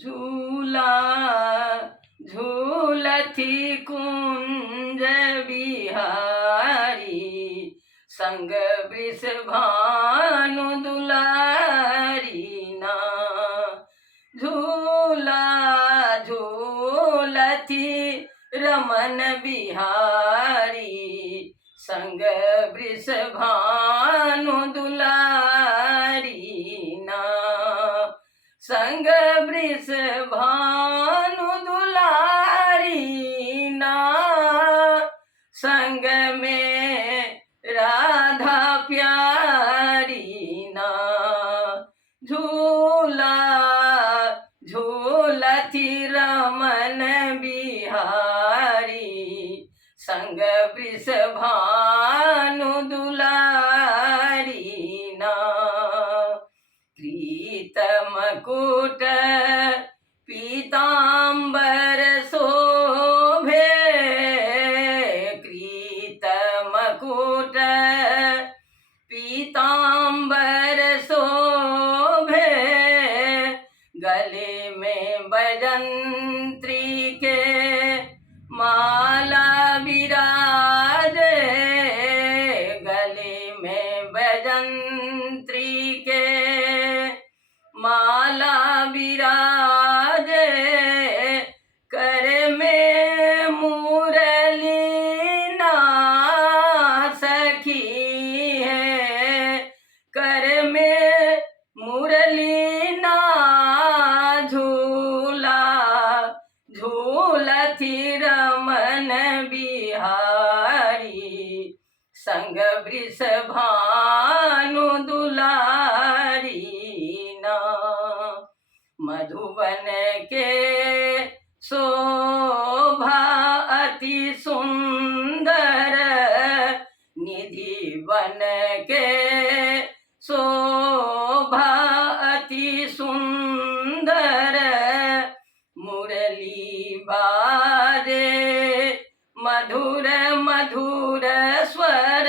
झूला झूलती कुंज बिहारी, संग वृषभानु दुलारी ना। झूला झूलती रमन बिहारी, संग वृषभानु दुलारी ना। संग वृषभानु दुलारी ना। संग में राधा प्यारी ना। झूला झूलती रमन बिहारी, संग वृषभानु दुलारी ना। कृतमकुट पीतांबर शोभे, कृतमकुट पीतांबर शोभे, गले में बजंत्री के माला विराजे, गले में बजंत्री के माला विराजे, कर में मुरली ना सखी है, कर में मुरली ना। झूला झूलती रमन बिहारी, संग वृषभानु दुलारी ना। मधुवन के शोभा अति सुंदर, निधि वन के शोभा अति सुंदर, मुरली बाजे मधुर मधुर स्वर,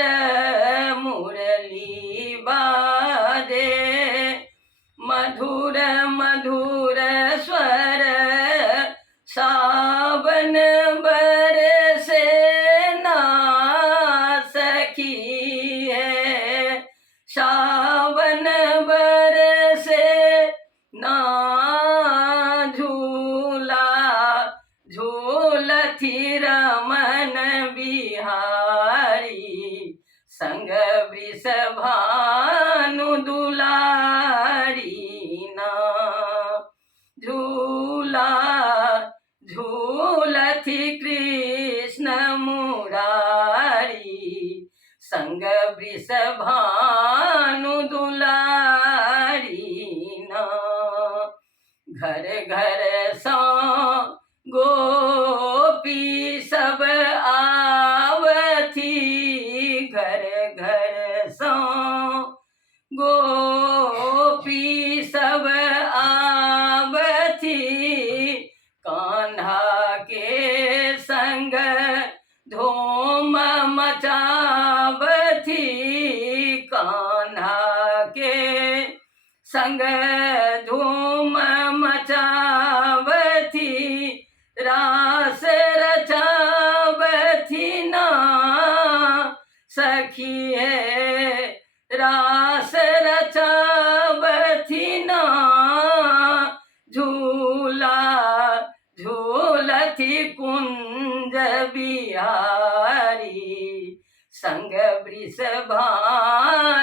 मुरली बाजे मधुर मधुर स्वर। सावन बरसे ना सखी है, सावन बरसे ना। झूला झूलती रमन बिहारी, संग वृषभानु दुलारी ना। झूला झूलती कृष्ण मुरारी, संग वृषभानु दुलारी ना। घर घर सो गोपी सब आवथी, घर घर सो गोपी सब आवथी, कान्हा के संग धूम मचावथी, कान्हा के संग धूम मचावथी, रास रचावथी ना सखी है, रास रचावथी ना। झूला झूलती कुंज बिहारी, संग वृषभानु